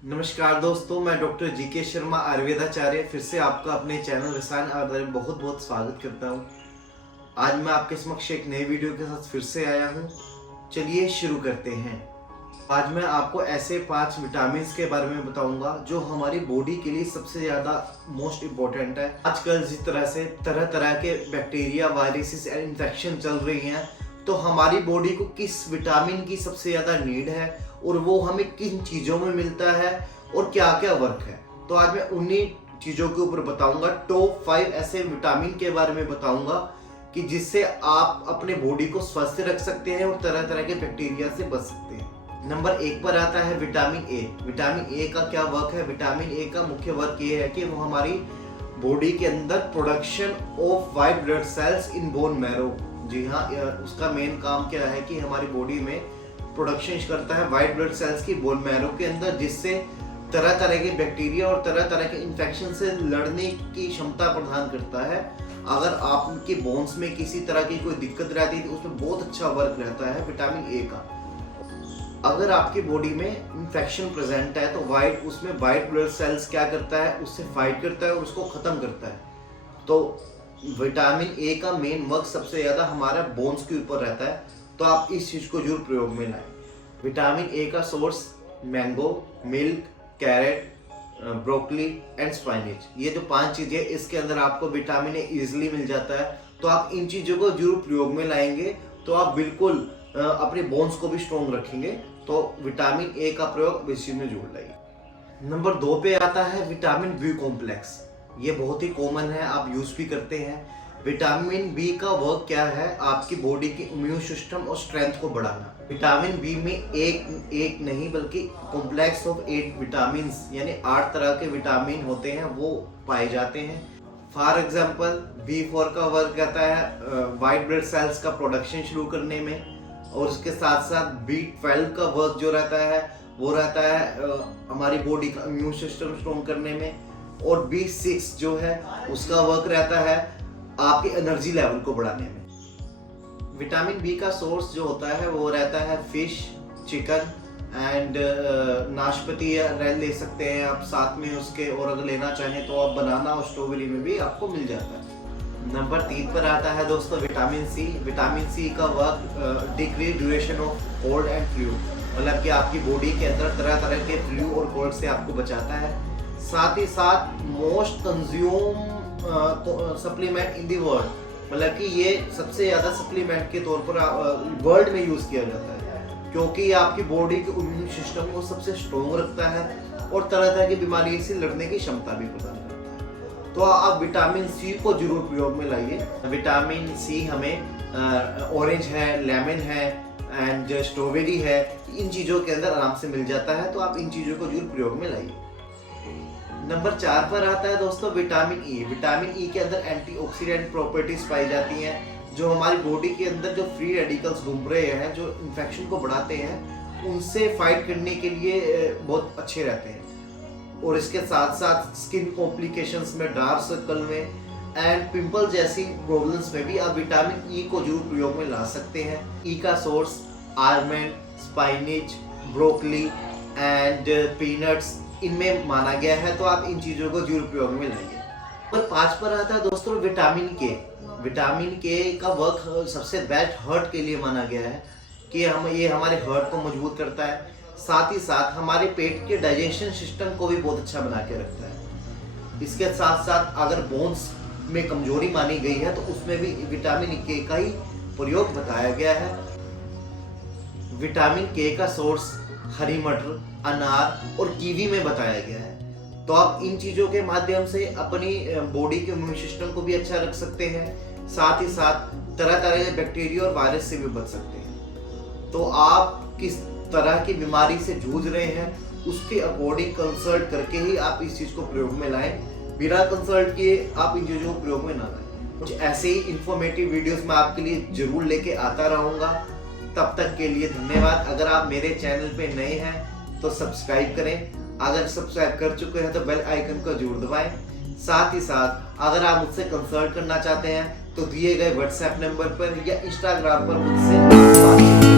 नमस्कार दोस्तों, मैं डॉक्टर जीके शर्मा आयुर्वेदाचार्य फिर से आपका अपने चैनल रसायन आयुर्वेद में बहुत बहुत स्वागत करता हूं। आज मैं आपके समक्ष एक नई वीडियो के साथ फिर से आया हूं। चलिए शुरू करते हैं। आज मैं आपको ऐसे 5 विटामिन के बारे में बताऊंगा जो हमारी बॉडी के लिए सबसे ज़्यादा मोस्ट इम्पोर्टेंट है। आजकल जिस तरह से तरह तरह के बैक्टीरिया, वायरसेस एंड इन्फेक्शन चल रही हैं, तो हमारी बॉडी को किस विटामिन की सबसे ज़्यादा नीड है और वो हमें किन चीज़ों में मिलता है और क्या क्या वर्क है। तो आज मैं उन्हीं चीज़ों के ऊपर बताऊंगा। टॉप 5 ऐसे विटामिन के बारे में बताऊंगा कि जिससे आप अपने बॉडी को स्वस्थ रख सकते हैं और तरह तरह के बैक्टीरिया से बच सकते हैं। नंबर 1 पर आता है विटामिन ए। विटामिन ए का क्या वर्क है? विटामिन ए का मुख्य वर्क ये है कि वो हमारी बॉडी के अंदर production of white blood cells in bone marrow. जी हाँ, उसका मेन काम क्या है कि हमारी बॉडी में प्रोडक्शन करता है वाइट ब्लड सेल्स की बोन मैरो के अंदर, जिससे तरह तरह के बैक्टीरिया और तरह तरह के इन्फेक्शन से लड़ने की क्षमता प्रदान करता है। अगर आपकी बोन्स में किसी तरह की कोई दिक्कत रहती है तो उसमें बहुत अच्छा वर्क रहता है विटामिन ए का। अगर आपकी बॉडी में इन्फेक्शन प्रेजेंट है तो उसमें वाइट ब्लड सेल्स क्या करता है, उससे फाइट करता है और उसको खत्म करता है। तो विटामिन ए का मेन वर्क सबसे ज़्यादा हमारा बोन्स के ऊपर रहता है, तो आप इस चीज़ को जरूर प्रयोग में लाएं। विटामिन ए का source mango, milk, carrot, broccoli and spinach, ये जो 5 चीज़ें, इसके अंदर आपको विटामिन ए इजीली मिल जाता है। तो आप इन चीज़ों को जरूर प्रयोग में लाएंगे तो आप बिल्कुल अपने बोन्स को भी स्ट्रॉन्ग रखेंगे। तो विटामिन ए का प्रयोग इस चीज़ में जरूर लाइए। नंबर 2 पे आता है विटामिन बी कॉम्प्लेक्स। ये बहुत ही कॉमन है, आप यूज़ भी करते हैं। विटामिन बी का वर्क क्या है? आपकी बॉडी की इम्यून सिस्टम और स्ट्रेंथ को बढ़ाना। विटामिन बी में एक नहीं बल्कि कॉम्प्लेक्स ऑफ 8 विटामिन यानी 8 तरह के विटामिन होते हैं, वो पाए जाते हैं। फॉर एग्जांपल B4 का वर्क रहता है वाइट ब्लड सेल्स का प्रोडक्शन शुरू करने में, और उसके साथ साथ B12 का वर्क जो रहता है वो रहता है हमारी बॉडी का इम्यून सिस्टम स्ट्रॉन्ग करने में, और B6 जो है उसका वर्क रहता है आपके एनर्जी लेवल को बढ़ाने में। विटामिन बी का सोर्स जो होता है वो रहता है फिश, चिकन एंड नाशपाती ले सकते हैं आप साथ में उसके, और अगर लेना चाहें तो आप बनाना और स्ट्रॉबेरी में भी आपको मिल जाता है। नंबर 3 पर आता है दोस्तों विटामिन सी। विटामिन सी का work decrease duration of cold and flu, मतलब कि आपकी बॉडी के अंदर तरह तरह के फ्लू और कोल्ड से आपको बचाता है। साथ ही साथ most consume supplement in the world, मतलब कि ये सबसे ज़्यादा सप्लीमेंट के तौर पर वर्ल्ड में यूज़ किया जाता है, क्योंकि ये आपकी बॉडी के इम्यून सिस्टम को सबसे स्ट्रॉन्ग रखता है और तरह तरह की बीमारी से लड़ने की क्षमता भी प्रदान करता है। तो आप विटामिन सी को जरूर प्रयोग में लाइए। विटामिन सी हमें ऑरेंज है, लेमन है एंड स्ट्रॉबेरी है, इन चीज़ों के अंदर आराम से मिल जाता है। तो आप इन चीज़ों को जरूर प्रयोग में लाइए। नंबर 4 पर आता है दोस्तों विटामिन ई। विटामिन ई के अंदर एंटीऑक्सीडेंट प्रॉपर्टीज पाई जाती हैं, जो हमारी बॉडी के अंदर जो फ्री रेडिकल्स घूम रहे हैं, जो इन्फेक्शन को बढ़ाते हैं, उनसे फाइट करने के लिए बहुत अच्छे रहते हैं। और इसके साथ साथ स्किन कॉम्प्लिकेशंस में, डार्क सर्कल में एंड पिंपल जैसी प्रॉब्लम्स में भी आप विटामिन ई को जरूर प्रयोग में ला सकते हैं। ई का source almond, spinach, broccoli and peanuts इनमें माना गया है, तो आप इन चीज़ों को जरूर प्रयोग में लाइए। और 5 पर आता है दोस्तों विटामिन के। विटामिन के का वर्क सबसे बेस्ट हार्ट के लिए माना गया है कि ये हमारे हार्ट को मजबूत करता है, साथ ही साथ हमारे पेट के डाइजेशन सिस्टम को भी बहुत अच्छा बना के रखता है। इसके साथ साथ अगर बोन्स में कमजोरी मानी गई है तो उसमें भी विटामिन के का ही प्रयोग बताया गया है। विटामिन के का सोर्स हरी मटर, अनार और कीवी में बताया गया है। तो आप इन चीज़ों के माध्यम से अपनी बॉडी के इम्यून सिस्टम को भी अच्छा रख सकते हैं, साथ ही साथ तरह तरह के बैक्टीरिया और वायरस से भी बच सकते हैं। तो आप किस तरह की बीमारी से जूझ रहे हैं उसके अकॉर्डिंग कंसल्ट करके ही आप इस चीज़ को प्रयोग में लाएं। बिना कंसल्ट किए आप इन चीज़ों को प्रयोग में ना लाएं। कुछ ऐसे ही इंफॉर्मेटिव वीडियोस मैं आपके लिए जरूर लेके आता रहूँगा। तब तक के लिए धन्यवाद। अगर आप मेरे चैनल पे नए हैं तो सब्सक्राइब करें, अगर सब्सक्राइब कर चुके हैं तो बेल आइकन को जरूर दबाएं। साथ ही साथ अगर आप मुझसे कंसल्ट करना चाहते हैं तो दिए गए व्हाट्सएप नंबर पर या इंस्टाग्राम पर मुझसे बात करें।